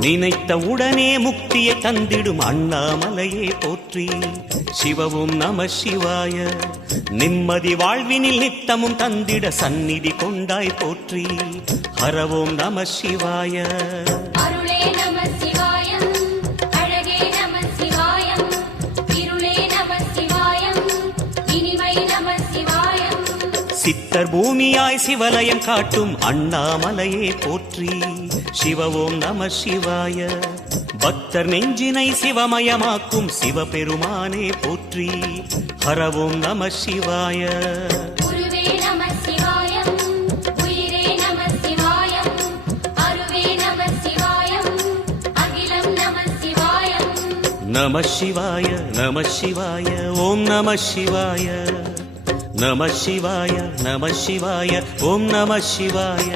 நினைத்த உடனே முக்தியை தந்திடும் அண்ணாமலையே போற்றி. சிவவும் நம சிவாய. நிம்மதி வாழ்வினில் நித்தமும் தந்திட சந்நிதி கொண்டாய் போற்றி. ஹரவோம் நம சிவாய. அருளே நம சிவாயம், அழகே நம சிவாயம், இருளே நம சிவாயம், இனிமை நம சிவாயம். சித்தர் பூமியாய் சிவலயம் காட்டும் அண்ணாமலையே போற்றி. சிவவோம் நம சிவாய. பக்தர் நெஞ்சினை சிவமயமாக்கும் சிவபெருமானே போற்றி. ஹரவோம் நம சிவாய. குருவே நம சிவாயம், உயிரே நம சிவாயம், அருவே நம சிவாயம், அகிலம் நம சிவாயம். நம சிவாய நம சிவாய ஓம் நம சிவாய. நம சிவாய நம சிவாய ஓம் நம சிவாய.